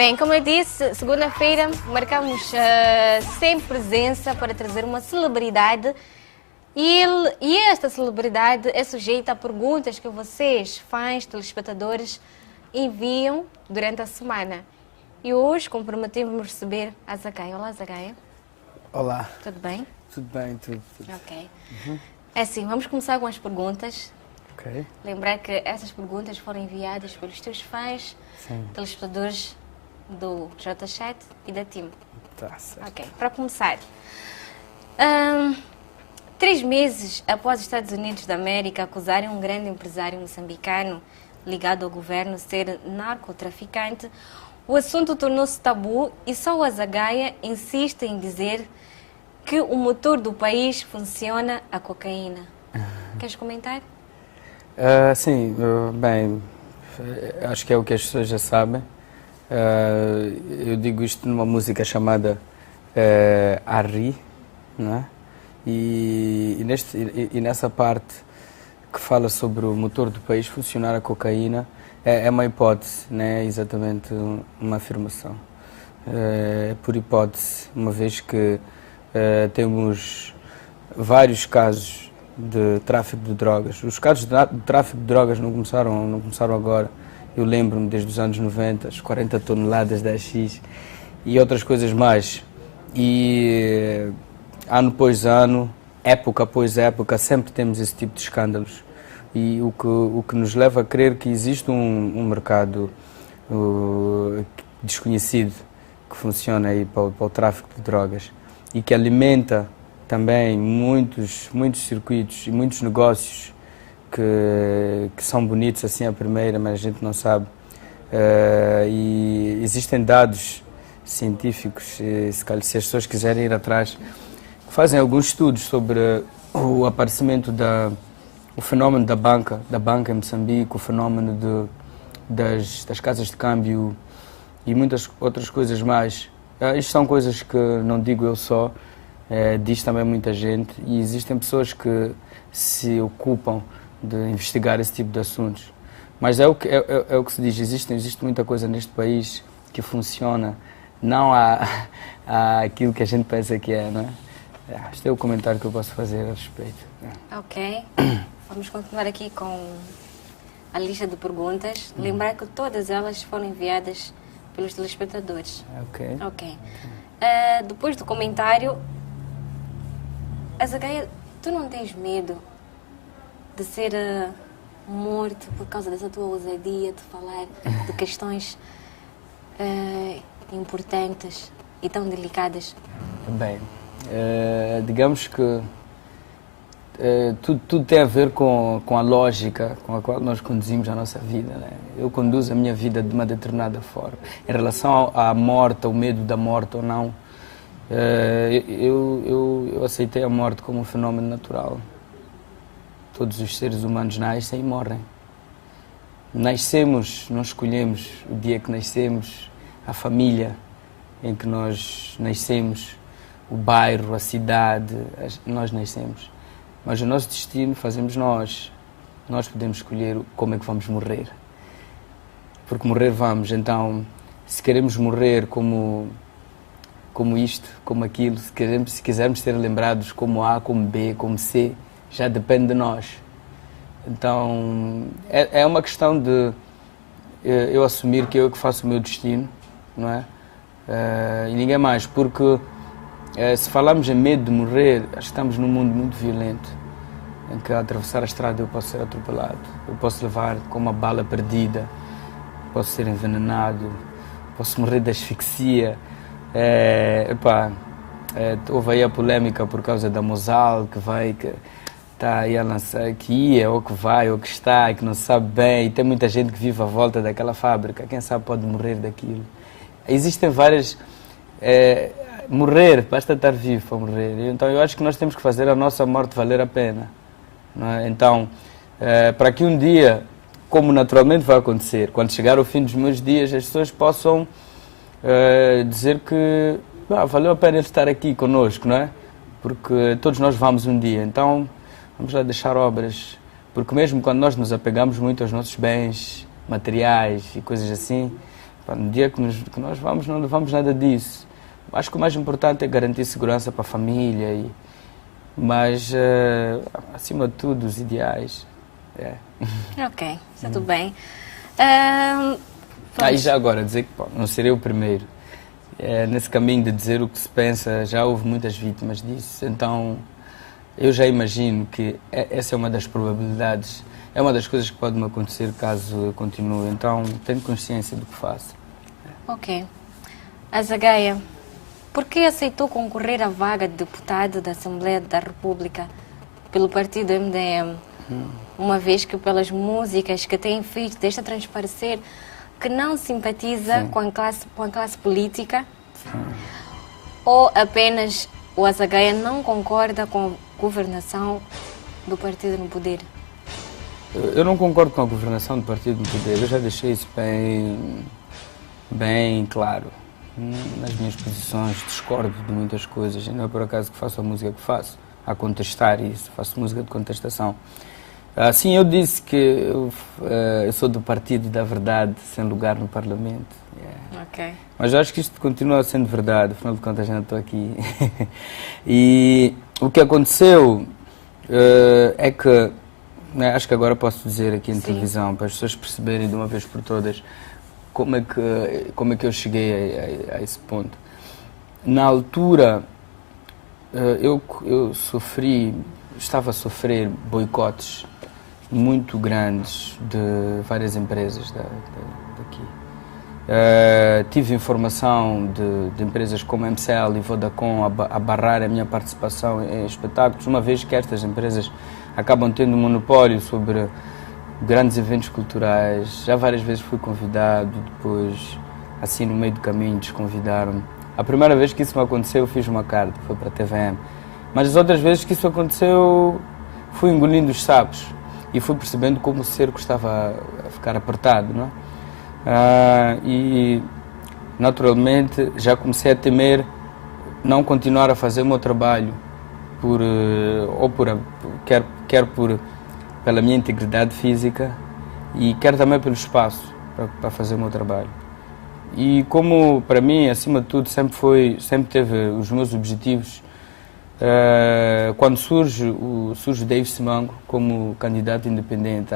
Bem, como eu disse, segunda-feira marcamos sem presença para trazer uma celebridade e esta celebridade é sujeita a perguntas que vocês, fãs, telespectadores, enviam durante a semana. E hoje comprometemos receber a Zagaia. Olá, Zagaia. Olá. Tudo bem? Tudo bem, tudo. Ok. É assim, vamos começar com as perguntas. Ok. Lembrar que essas perguntas foram enviadas pelos teus fãs, telespectadores do JChat e da TIM. Tá certo. Ok, para começar. 3 meses após os Estados Unidos da América acusarem um grande empresário moçambicano ligado ao governo ser narcotraficante, o assunto tornou-se tabu e só a Zagaia insiste em dizer que o motor do país funciona a cocaína. Queres comentar? Sim, bem, acho que é o que as pessoas já sabem. Eu digo isto numa música chamada Arri, não é? E nessa parte que fala sobre o motor do país funcionar a cocaína, é uma hipótese, não é exatamente uma afirmação. É por hipótese, uma vez que temos vários casos de tráfico de drogas. Os casos de tráfico de drogas não começaram agora. Eu lembro-me desde os anos 90, as 40 toneladas de AX e outras coisas mais. E ano após ano, época após época, sempre temos esse tipo de escândalos. E o que nos leva a crer que existe um mercado desconhecido que funciona aí para o tráfico de drogas e que alimenta também muitos circuitos e muitos negócios que são bonitos assim à primeira, mas a gente não sabe. E existem dados científicos, se as pessoas quiserem ir atrás, fazem alguns estudos sobre o aparecimento o fenómeno da banca em Moçambique, o fenómeno das casas de câmbio e muitas outras coisas mais. Isto são coisas que não digo eu só, diz também muita gente, e existem pessoas que se ocupam de investigar esse tipo de assuntos. Mas é o que se diz, existe muita coisa neste país que funciona, não há aquilo que a gente pensa que é, não é? Este é o comentário que eu posso fazer a respeito. Ok. Vamos continuar aqui com a lista de perguntas. Lembrar que todas elas foram enviadas pelos telespectadores. Ok. Depois do comentário, a Zagaia, tu não tens medo de ser morto por causa dessa tua ousadia de falar de questões importantes e tão delicadas? Bem, digamos que tudo tem a ver com a lógica com a qual nós conduzimos a nossa vida, né? Eu conduzo a minha vida de uma determinada forma. Em relação à morte, ao medo da morte ou não, eu aceitei a morte como um fenómeno natural. Todos os seres humanos nascem e morrem. Nascemos, não escolhemos o dia que nascemos, a família em que nós nascemos, o bairro, a cidade, nós nascemos. Mas o nosso destino fazemos nós. Nós podemos escolher como é que vamos morrer. Porque morrer vamos. Então, se queremos morrer como isto, como aquilo, se quisermos ser lembrados como A, como B, como C, já depende de nós. Então, é uma questão de eu assumir que eu que faço o meu destino, não é? E ninguém mais, porque se falarmos em medo de morrer, estamos num mundo muito violento, em que ao atravessar a estrada eu posso ser atropelado, eu posso levar com uma bala perdida, posso ser envenenado, posso morrer de asfixia. Houve aí a polémica por causa da Mosal, que está aí a lançar, que ia, ou que vai, ou que está, e que não sabe bem, e tem muita gente que vive à volta daquela fábrica, quem sabe pode morrer daquilo. Existem várias... morrer, basta estar vivo para morrer. Então eu acho que nós temos que fazer a nossa morte valer a pena, não é? Então, para que um dia, como naturalmente vai acontecer, quando chegar ao fim dos meus dias, as pessoas possam dizer que valeu a pena ele estar aqui conosco, não é? Porque todos nós vamos um dia, então vamos lá deixar obras, porque mesmo quando nós nos apegamos muito aos nossos bens materiais e coisas assim, no dia que nós vamos, não levamos nada disso. Acho que o mais importante é garantir segurança para a família, mas, acima de tudo, os ideais. Ok, está tudo bem. E já agora, dizer que não serei o primeiro. Nesse caminho de dizer o que se pensa, já houve muitas vítimas disso. Então, eu já imagino que essa é uma das probabilidades, é uma das coisas que pode me acontecer caso eu continue. Então, tenho consciência do que faço. Ok. Azagaia, por que aceitou concorrer à vaga de deputado da Assembleia da República pelo partido MDM? Uma vez que pelas músicas que tem feito deixa transparecer que não simpatiza com a classe política, ou apenas o Azagaia não concorda com a governação do partido no poder? Eu não concordo com a governação do partido no poder, eu já deixei isso bem claro. Nas minhas posições discordo de muitas coisas, e não é por acaso que faço a música que faço, a contestar isso, faço música de contestação. Sim, eu disse que eu sou do Partido da Verdade, sem lugar no Parlamento. Okay. Mas eu acho que isto continua sendo verdade, afinal de contas já não estou aqui. E o que aconteceu é que, acho que agora posso dizer aqui na televisão, para as pessoas perceberem de uma vez por todas como é que eu cheguei a esse ponto. Na altura, eu estava a sofrer boicotes muito grandes de várias empresas daqui. Tive informação de empresas como MCL e Vodacom a barrar a minha participação em espetáculos, uma vez que estas empresas acabam tendo um monopólio sobre grandes eventos culturais. Já várias vezes fui convidado, depois, assim no meio do caminho, desconvidaram-me. A primeira vez que isso me aconteceu, eu fiz uma carta, foi para a TVM. Mas as outras vezes que isso aconteceu, fui engolindo os sapos e fui percebendo como o cerco estava a ficar apertado, não é? E, naturalmente, já comecei a temer não continuar a fazer o meu trabalho, quer pela minha integridade física e quer também pelo espaço para fazer o meu trabalho. E como, para mim, acima de tudo, sempre teve os meus objetivos. Quando surge o David Simango como candidato independente,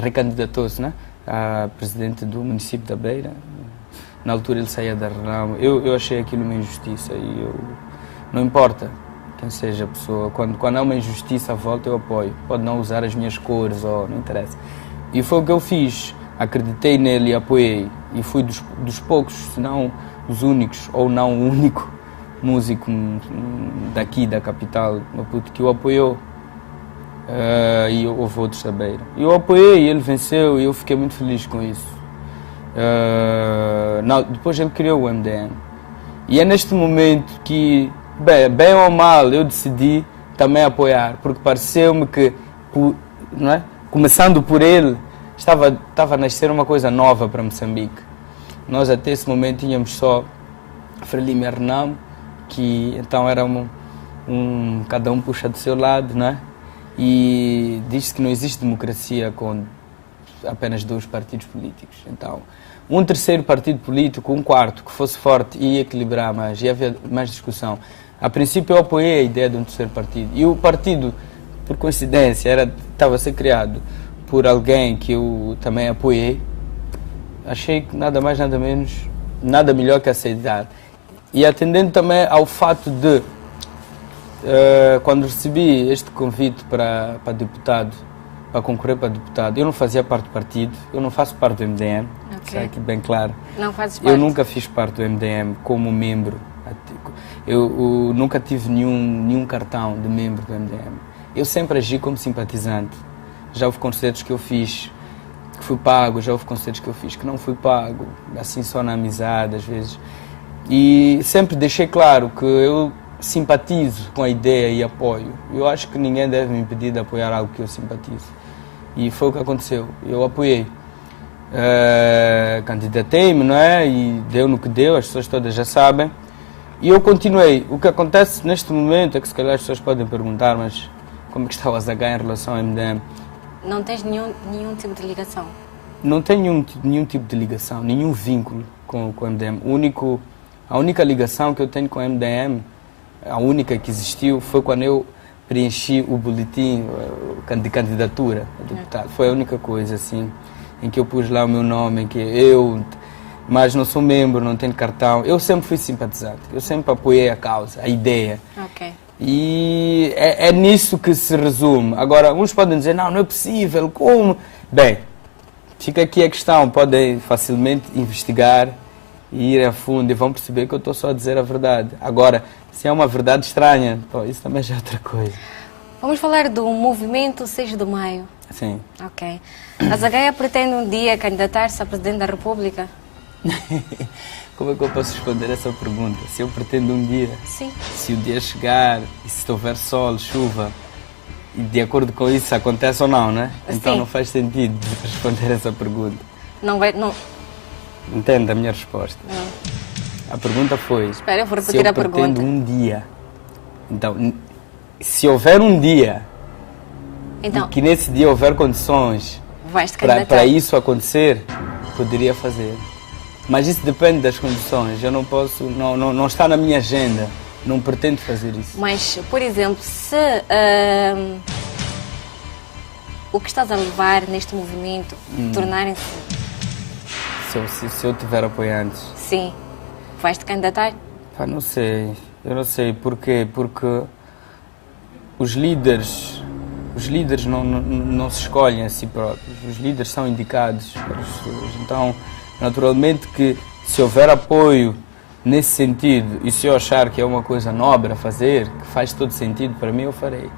recandidatou-se, né, a presidente do município da Beira. Na altura ele saía da Renamo. Eu achei aquilo uma injustiça e não importa quem seja a pessoa, quando há uma injustiça à volta eu apoio. Pode não usar as minhas cores, não interessa. E foi o que eu fiz. Acreditei nele e apoiei. E fui dos poucos, se não os únicos, ou não o único músico daqui, da capital, Maputo, que o apoiou. E houve outros da Beira. Eu apoiei, ele venceu e eu fiquei muito feliz com isso. Depois ele criou o MDM. E é neste momento que, bem ou mal, eu decidi também apoiar, porque pareceu-me que, não é? Começando por ele, estava a nascer uma coisa nova para Moçambique. Nós até esse momento tínhamos só Frelimo e Renamo, que então era cada um puxa do seu lado, não é? E diz-se que não existe democracia com apenas 2 partidos políticos. Então, um terceiro partido político, um quarto, que fosse forte, ia equilibrar mais, ia haver mais discussão. A princípio eu apoiei a ideia de um terceiro partido. E o partido, por coincidência, estava a ser criado por alguém que eu também apoiei. Achei que nada mais, nada menos, nada melhor que essa ideia. E atendendo também ao fato de, quando recebi este convite para deputado, para concorrer para deputado, eu não fazia parte do partido, eu não faço parte do MDM, está aqui bem claro. Não fazes parte? Eu nunca fiz parte do MDM como membro. Eu nunca tive nenhum cartão de membro do MDM. Eu sempre agi como simpatizante. Já houve concertos que eu fiz que fui pago, já houve concertos que eu fiz que não fui pago, assim só na amizade às vezes. E sempre deixei claro que eu simpatizo com a ideia e apoio. Eu acho que ninguém deve me impedir de apoiar algo que eu simpatizo. E foi o que aconteceu. Eu apoiei. Candidatei-me, não é? E deu no que deu, as pessoas todas já sabem. E eu continuei. O que acontece neste momento é que se calhar as pessoas podem perguntar, mas como é que está o Azagaia em relação ao MDM? Não tens nenhum tipo de ligação? não tenho nenhum tipo de ligação, nenhum vínculo com o MDM. A única ligação que eu tenho com o MDM, a única que existiu, foi quando eu preenchi o boletim de candidatura a deputado. Foi a única coisa, assim, em que eu pus lá o meu nome, em que mas não sou membro, não tenho cartão. Eu sempre fui simpatizante, eu sempre apoiei a causa, a ideia. Ok. E é nisso que se resume. Agora, uns podem dizer, não é possível, como? Bem, fica aqui a questão, podem facilmente investigar e ir a fundo e vão perceber que eu estou só a dizer a verdade. Agora, se é uma verdade estranha, pô, isso também já é outra coisa. Vamos falar do movimento 6 de Maio. Sim. Ok. A Zagaia pretende um dia candidatar-se a Presidente da República? Como é que eu posso responder essa pergunta? Se eu pretendo um dia, sim, se o dia chegar e se houver sol, chuva, e de acordo com isso acontece ou não, né? Então não faz sentido responder essa pergunta. Não vai... Não. Entende a minha resposta? Não. A pergunta foi... Espera, eu vou repetir a pergunta. Se eu pretendo um dia. Então, se houver um dia, então, e que nesse dia houver condições para isso acontecer, poderia fazer. Mas isso depende das condições. Eu não posso, não está na minha agenda. Não pretendo fazer isso. Mas, por exemplo, se o que estás a levar neste movimento tornarem-se... Se eu tiver apoiantes... Sim. Vais-te candidatar? Não sei. Eu não sei. Porquê? Porque os líderes não se escolhem a si próprios. Os líderes são indicados pelas pessoas. Então, naturalmente que se houver apoio nesse sentido e se eu achar que é uma coisa nobre a fazer, que faz todo sentido para mim, eu farei.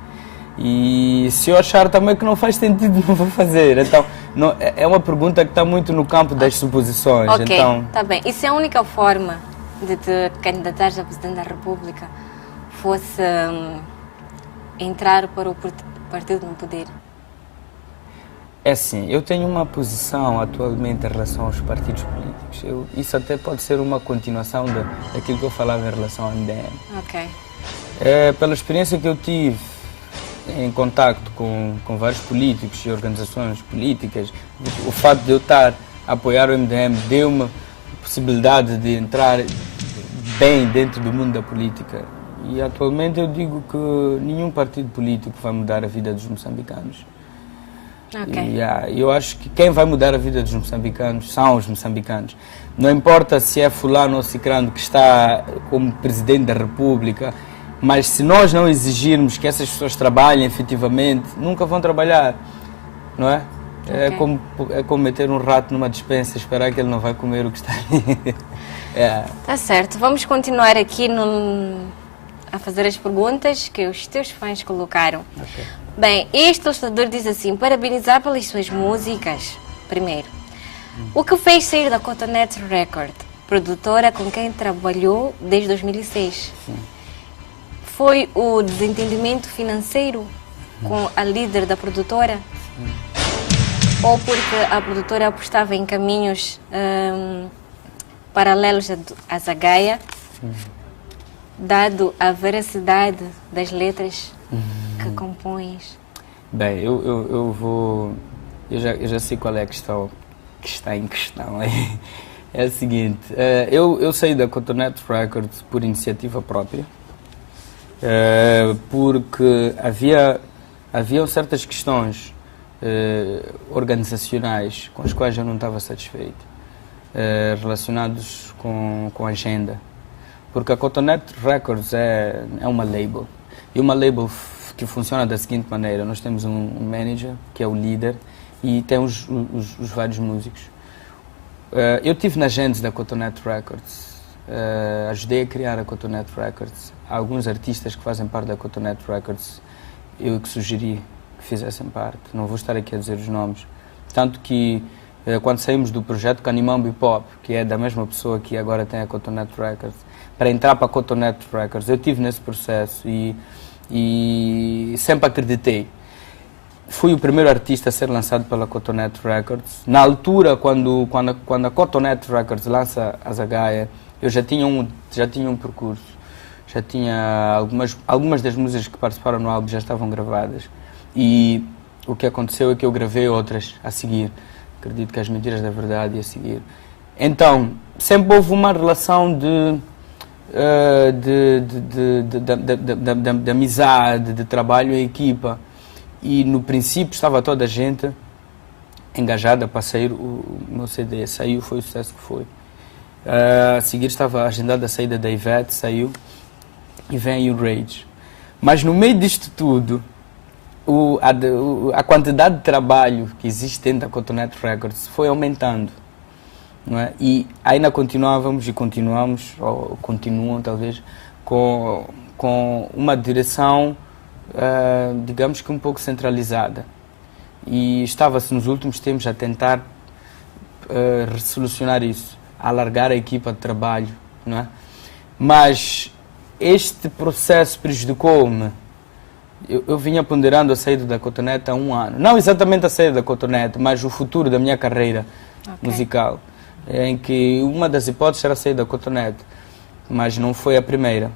E se eu achar também que não faz sentido, não vou fazer. Então, é uma pergunta que está muito no campo das suposições. Ok, então... está bem. E se a única forma de te candidatares a Presidente da República fosse entrar para o partido no poder? É assim, eu tenho uma posição atualmente em relação aos partidos políticos. Isso até pode ser uma continuação daquilo que eu falava em relação ao MDM. Ok. Pela experiência que eu tive em contacto com vários políticos e organizações políticas, o fato de eu estar a apoiar o MDM deu-me a possibilidade de entrar bem dentro do mundo da política. E atualmente eu digo que nenhum partido político vai mudar a vida dos moçambicanos. Okay. E eu acho que quem vai mudar a vida dos moçambicanos são os moçambicanos. Não importa se é fulano ou cicrano que está como Presidente da República, mas se nós não exigirmos que essas pessoas trabalhem efetivamente, nunca vão trabalhar, não é? Okay. É como meter um rato numa despensa e esperar que ele não vai comer o que está ali. Tá certo. Vamos continuar aqui a fazer as perguntas que os teus fãs colocaram. Okay. Bem, este ilustrador diz assim: parabenizar pelas suas músicas, primeiro. O que fez sair da Cotonete Record, produtora com quem trabalhou desde 2006? Sim. Foi o desentendimento financeiro com a líder da produtora? Sim. Ou porque a produtora apostava em caminhos paralelos à Zagaia, dado a veracidade das letras que compões? Bem, eu já sei qual é a questão que está em questão. É o seguinte, eu saí da Cotonete Records por iniciativa própria, porque haviam certas questões organizacionais com as quais eu não estava satisfeito, relacionados com a agenda. Porque a Cotonete Records é uma label. E uma label que funciona da seguinte maneira: nós temos um manager, que é o líder, e tem os vários músicos. Eu estive na agenda da Cotonete Records, ajudei a criar a Cotonete Records. Há alguns artistas que fazem parte da Cotonete Records, eu que sugeri que fizessem parte. Não vou estar aqui a dizer os nomes. Tanto que, quando saímos do projeto Canimambo Hip Hop, que é da mesma pessoa que agora tem a Cotonete Records, para entrar para a Cotonete Records, eu estive nesse processo e sempre acreditei. Fui o primeiro artista a ser lançado pela Cotonete Records. Na altura, quando a Cotonete Records lança a Zagaia, eu já tinha um percurso. Já tinha algumas das músicas que participaram no álbum já estavam gravadas. E o que aconteceu é que eu gravei outras a seguir. acredito que as mentiras da verdade a seguir. Então, sempre houve uma relação de amizade, de trabalho em equipa. E no princípio estava toda a gente engajada para sair o meu CD. Saiu, foi o sucesso que foi. A seguir estava agendada a saída da Ivete, saiu, e vem aí o Rage. Mas no meio disto tudo, a quantidade de trabalho que existe dentro da Cotonete Records foi aumentando. Não é? E ainda continuávamos e continuamos, ou continuam talvez, com uma direção, digamos que um pouco centralizada. E estava-se nos últimos tempos a tentar resolucionar isso, a alargar a equipa de trabalho, não é? Mas este processo prejudicou-me. Eu vinha ponderando a saída da Cotonete há 1 ano. Não exatamente a saída da Cotonete, mas o futuro da minha carreira musical. Em que uma das hipóteses era sair da Cotonete, mas não foi a primeira.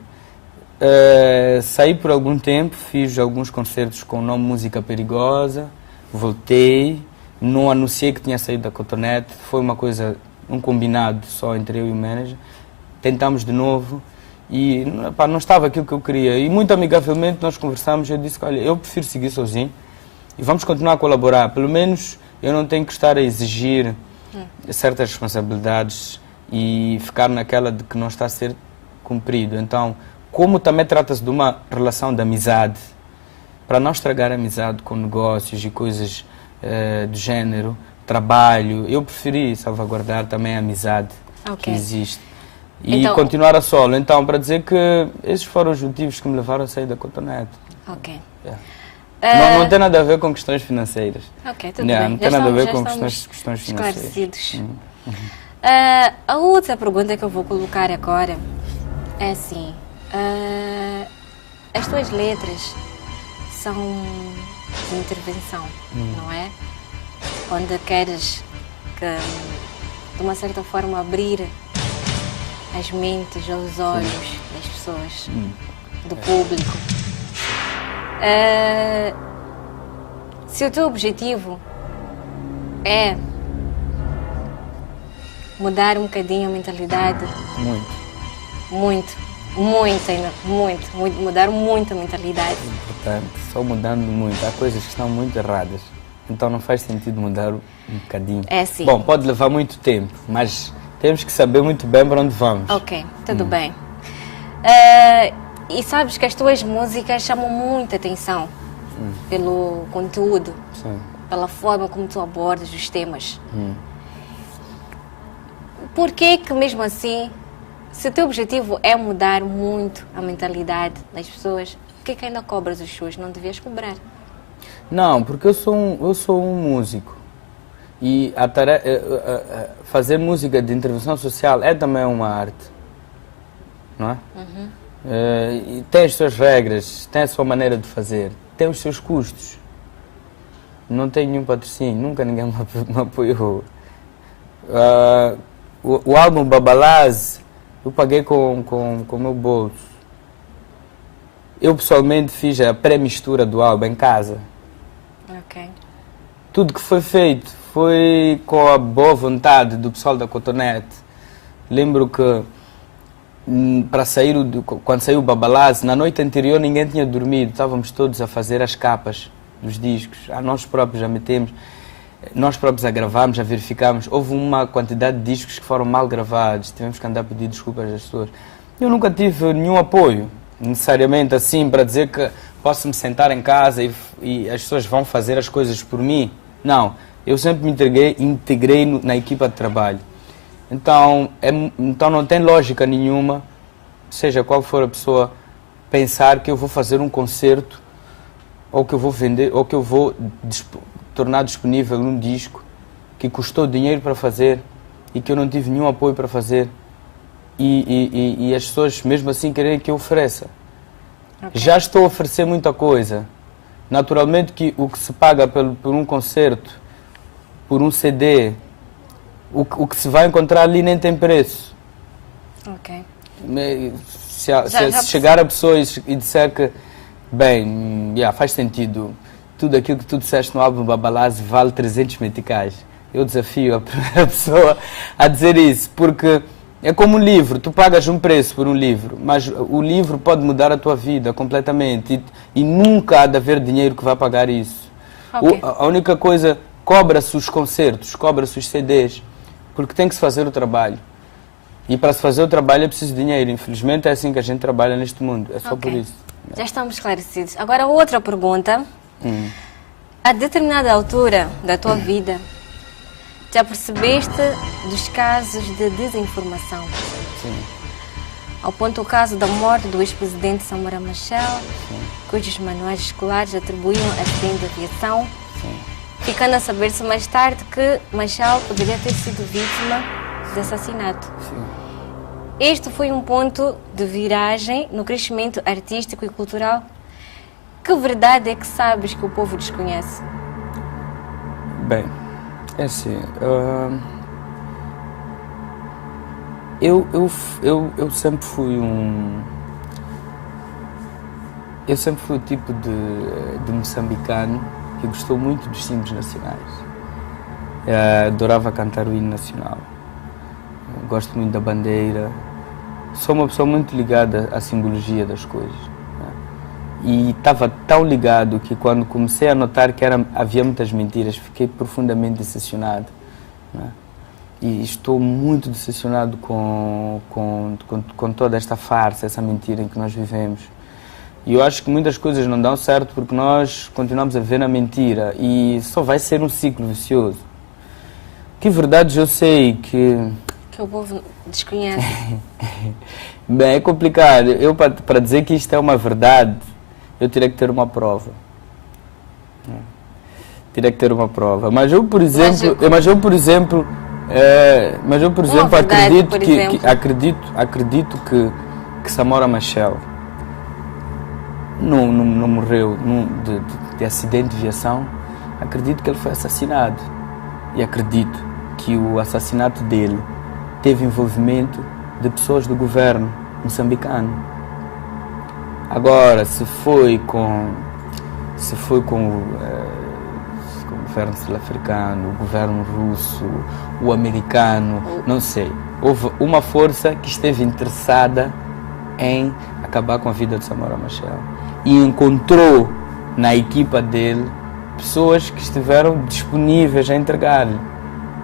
Saí por algum tempo, fiz alguns concertos com o nome Música Perigosa, voltei, não anunciei que tinha saído da Cotonete, foi uma coisa, um combinado só entre eu e o manager. Tentamos de novo e não estava aquilo que eu queria. E muito amigavelmente nós conversamos, eu disse que olha, eu prefiro seguir sozinho e vamos continuar a colaborar. Pelo menos eu não tenho que estar a exigir certas responsabilidades e ficar naquela de que não está a ser cumprido. Então, como também trata-se de uma relação de amizade, para não estragar a amizade com negócios e coisas do género, trabalho, eu preferi salvaguardar também a amizade que existe e então, continuar a solo. Então, para dizer que esses foram os motivos que me levaram a sair da Cotonete. Ok. Não tem nada a ver com questões financeiras. Ok, tudo bem. Não tem nada a ver com questões financeiras. Esclarecidos. A outra pergunta que eu vou colocar agora é assim, as tuas letras são de intervenção, não é? Onde queres que, de uma certa forma, abrir as mentes, os olhos das pessoas, do público. Se o teu objetivo é mudar um bocadinho a mentalidade, mudar muito a mentalidade. Importante, só mudando muito. Há coisas que estão muito erradas, então não faz sentido mudar um bocadinho. É sim. Bom, pode levar muito tempo, mas temos que saber muito bem para onde vamos. Ok, tudo bem. E sabes que as tuas músicas chamam muita atenção pelo conteúdo, pela forma como tu abordas os temas. Por que mesmo assim, se o teu objetivo é mudar muito a mentalidade das pessoas, por que ainda cobras os shows? Não devias cobrar. Não, porque eu sou um músico e fazer música de intervenção social é também uma arte, não é? E tem as suas regras, tem a sua maneira de fazer, tem os seus custos. Não tenho nenhum patrocínio, nunca ninguém me apoiou. O álbum Babalaz eu paguei com o meu bolso. Eu pessoalmente fiz a pré-mistura do álbum em casa. Ok. Tudo que foi feito foi com a boa vontade do pessoal da Cotonete. Lembro que quando saiu o Babalaz, na noite anterior ninguém tinha dormido, estávamos todos a fazer as capas dos discos, nós próprios já metemos, nós próprios a gravámos, a verificámos. Houve uma quantidade de discos que foram mal gravados, tivemos que andar a pedir desculpas às pessoas. Eu nunca tive nenhum apoio, necessariamente assim, para dizer que posso me sentar em casa e as pessoas vão fazer as coisas por mim. Não, eu sempre me integrei na equipa de trabalho. Então não tem lógica nenhuma, seja qual for a pessoa, pensar que eu vou fazer um concerto ou que eu vou vender, ou que eu vou tornar disponível um disco que custou dinheiro para fazer e que eu não tive nenhum apoio para fazer e as pessoas mesmo assim querem que eu ofereça. Okay. Já estou a oferecer muita coisa. Naturalmente que o que se paga por um concerto, por um CD, o que se vai encontrar ali nem tem preço. Ok. Se chegar a pessoas e disser que, bem, faz sentido, tudo aquilo que tu disseste no álbum Babalaz vale 300 meticais, Eu desafio a primeira pessoa a dizer isso, porque é como um livro, tu pagas um preço por um livro, mas o livro pode mudar a tua vida completamente e nunca há de haver dinheiro que vá pagar isso. Okay. A única coisa, cobra-se os concertos, cobra-se os CDs, porque tem que se fazer o trabalho. E para se fazer o trabalho é preciso dinheiro. Infelizmente é assim que a gente trabalha neste mundo, é só por isso. Já estamos esclarecidos. Agora outra pergunta. A determinada altura da tua vida, já percebeste dos casos de desinformação? Sim. Ao ponto do caso da morte do ex-presidente Samora Machel, cujos manuais escolares atribuíam acidente de aviação, ficando a saber-se mais tarde que Machel poderia ter sido vítima de assassinato. Sim. Este foi um ponto de viragem no crescimento artístico e cultural. Que verdade é que sabes que o povo desconhece? Bem, é assim, eu sempre fui eu sempre fui o tipo de moçambicano que gostou muito dos símbolos nacionais. Adorava cantar o hino nacional. Gosto muito da bandeira. Sou uma pessoa muito ligada à simbologia das coisas. E estava tão ligado que quando comecei a notar que havia muitas mentiras, fiquei profundamente decepcionado. E estou muito decepcionado com toda esta farsa, essa mentira em que nós vivemos. E eu acho que muitas coisas não dão certo porque nós continuamos a viver na mentira e só vai ser um ciclo vicioso. Que verdades eu sei que o povo desconhece? Bem, é complicado. Eu, para dizer que isto é uma verdade, eu teria que ter uma prova. Teria que ter uma prova. Mas eu, por exemplo, acredito que Samora Machel não morreu de acidente de viação. Acredito que ele foi assassinado. E acredito que o assassinato dele teve envolvimento de pessoas do governo moçambicano. Agora, se foi com o governo sul-africano, o governo russo, o americano, não sei. Houve uma força que esteve interessada em acabar com a vida de Samora Machel e encontrou na equipa dele pessoas que estiveram disponíveis a entregar-lhe.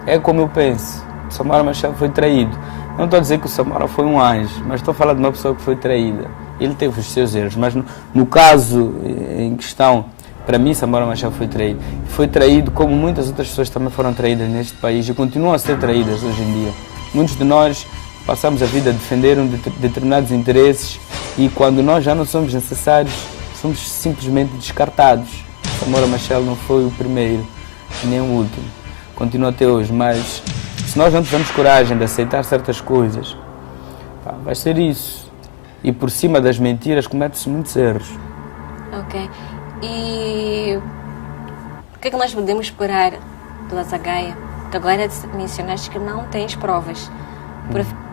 É como eu penso. Samora Machel foi traído. Não estou a dizer que o Samora foi um anjo, mas estou a falar de uma pessoa que foi traída. Ele teve os seus erros, mas no caso em questão, para mim, Samora Machel foi traído. Foi traído como muitas outras pessoas também foram traídas neste país e continuam a ser traídas hoje em dia. Muitos de nós passamos a vida a defender determinados interesses e quando nós já não somos necessários, somos simplesmente descartados. Samora Machel não foi o primeiro, nem o último. Continua até hoje, mas se nós não tivermos coragem de aceitar certas coisas, vai ser isso. E por cima das mentiras comete-se muitos erros. Ok. E o que é que nós podemos esperar do Azagaia? Tu agora mencionaste que não tens provas.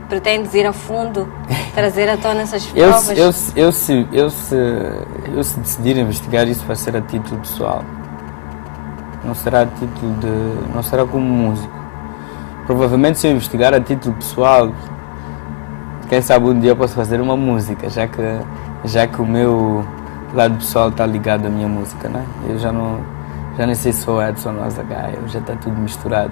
Pretendes ir a fundo, trazer à tona essas provas? Eu se decidir investigar, isso vai ser a título pessoal. Não será não será como músico. Provavelmente se eu investigar a título pessoal, quem sabe um dia eu posso fazer uma música, já que o meu lado pessoal está ligado à minha música, né? Eu já nem sei se sou Edson ou Azagaia, já está tudo misturado.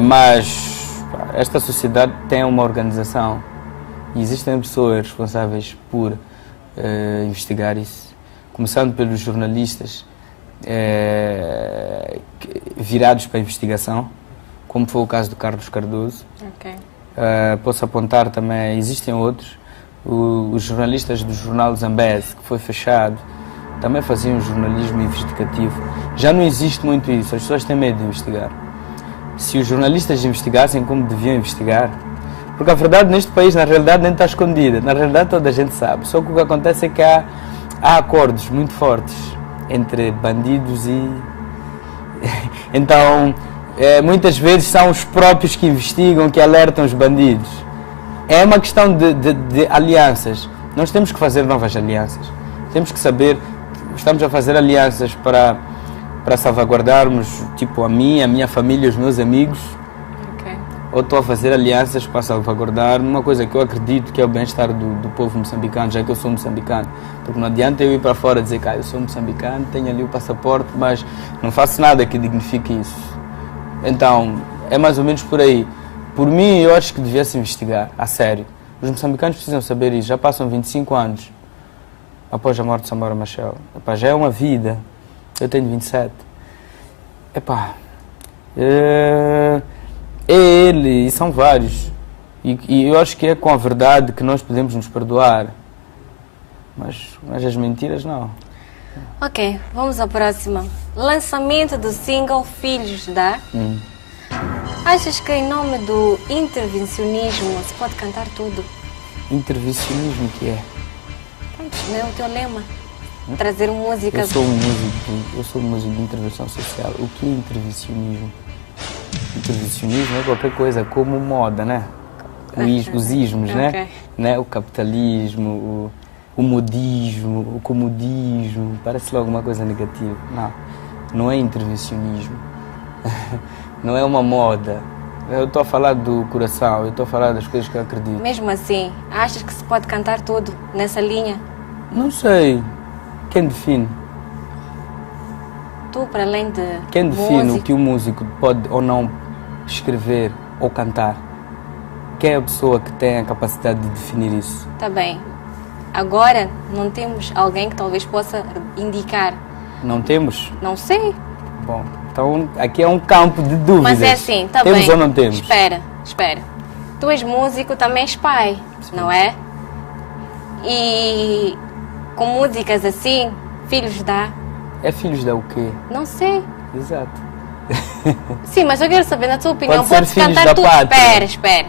Mas esta sociedade tem uma organização e existem pessoas responsáveis por investigar isso, começando pelos jornalistas virados para a investigação, como foi o caso do Carlos Cardoso. Okay. Posso apontar também, existem outros, os jornalistas do jornal Zambeze, que foi fechado, também faziam jornalismo investigativo. Já não existe muito isso, as pessoas têm medo de investigar. Se os jornalistas investigassem como deviam investigar, porque a verdade neste país, na realidade, nem está escondida, na realidade toda a gente sabe, só que o que acontece é que há acordos muito fortes entre bandidos e... Então, muitas vezes são os próprios que investigam, que alertam os bandidos. É uma questão de alianças. Nós temos que fazer novas alianças. Temos que saber, estamos a fazer alianças para para salvaguardarmos, tipo, a minha família, os meus amigos. Ou estou a fazer alianças para salvaguardar uma coisa que eu acredito que é o bem-estar do povo moçambicano, já que eu sou moçambicano. Porque não adianta eu ir para fora e dizer que eu sou moçambicano, tenho ali o passaporte, mas não faço nada que dignifique isso. Então, é mais ou menos por aí. Por mim, eu acho que devia-se investigar, a sério. Os moçambicanos precisam saber isso, já passam 25 anos após a morte de Samora Machel. Epá, já é uma vida, eu tenho 27. Epá, é ele, e são vários. E eu acho que é com a verdade que nós podemos nos perdoar. Mas as mentiras, não. Ok, vamos à próxima. Lançamento do single Filhos da... Achas que em nome do intervencionismo se pode cantar tudo? Intervencionismo que é? Pronto, não é o teu lema. Trazer música... Eu sou um músico de intervenção social. O que é intervencionismo? Intervencionismo é qualquer coisa como moda, né? Os ismos, né? O capitalismo, o modismo, o comodismo, parece logo uma coisa negativa. Não é intervencionismo. Não é uma moda. Eu estou a falar do coração, eu estou a falar das coisas que eu acredito. Mesmo assim, achas que se pode cantar tudo nessa linha? Não sei. Quem define? Tu, para além de Quem define o que o músico pode ou não escrever ou cantar? Quem é a pessoa que tem a capacidade de definir isso? Tá bem. Agora, não temos alguém que talvez possa indicar. Não temos? Não sei. Bom, então aqui é um campo de dúvidas. Mas é assim, tá temos bem. Temos ou não temos? Espera. Tu és músico, também és pai, sim, não é? E com músicas assim, Filhos da... É Filhos da o quê? Não sei. Exato. Sim, mas eu quero saber, na tua opinião, pode cantar tudo. Pátria. Espera.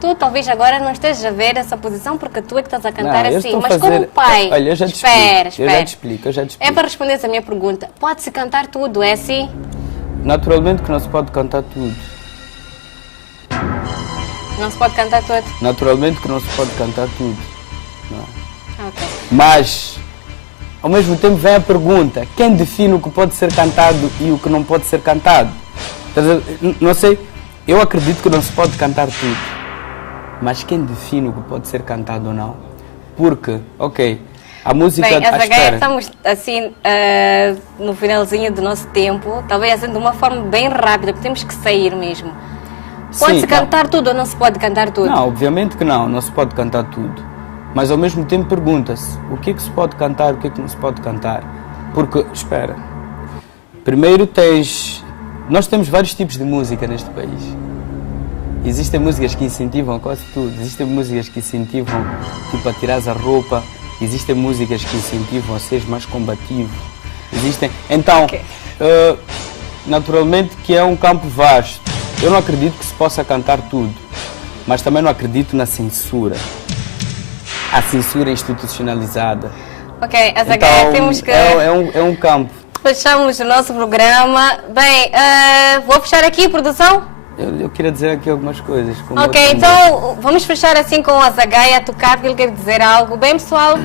Tu talvez agora não estejas a ver essa posição porque tu é que estás a cantar não, assim. Mas como pai... Olha, eu já te explico. É para responder essa minha pergunta. Pode-se cantar tudo, é assim? Naturalmente que não se pode cantar tudo. Não se pode cantar tudo? Naturalmente que não se pode cantar tudo. Não. Okay. Mas, ao mesmo tempo, vem a pergunta: quem define o que pode ser cantado e o que não pode ser cantado? Não sei, eu acredito que não se pode cantar tudo. Mas quem define o que pode ser cantado ou não? Porque, a música... Bem, Azagaia, estamos assim no finalzinho do nosso tempo, talvez assim de uma forma bem rápida, porque temos que sair mesmo. Pode-se cantar tudo ou não se pode cantar tudo? Não, obviamente que não se pode cantar tudo. Mas ao mesmo tempo pergunta-se, o que é que se pode cantar, o que é que não se pode cantar? Porque, espera, primeiro nós temos vários tipos de música neste país. Existem músicas que incentivam quase tudo, existem músicas que incentivam tipo a tirar a roupa, existem músicas que incentivam a seres mais combativo, então, naturalmente que é um campo vasto. Eu não acredito que se possa cantar tudo, mas também não acredito na censura, a censura institucionalizada. Ok, Azagaia, então, temos que... É um campo. Fechamos o nosso programa. Bem, vou fechar aqui, produção? Eu queria dizer aqui algumas coisas. Ok, então vamos fechar assim com o Azagaia a tocar, porque ele quer dizer algo. Bem, pessoal,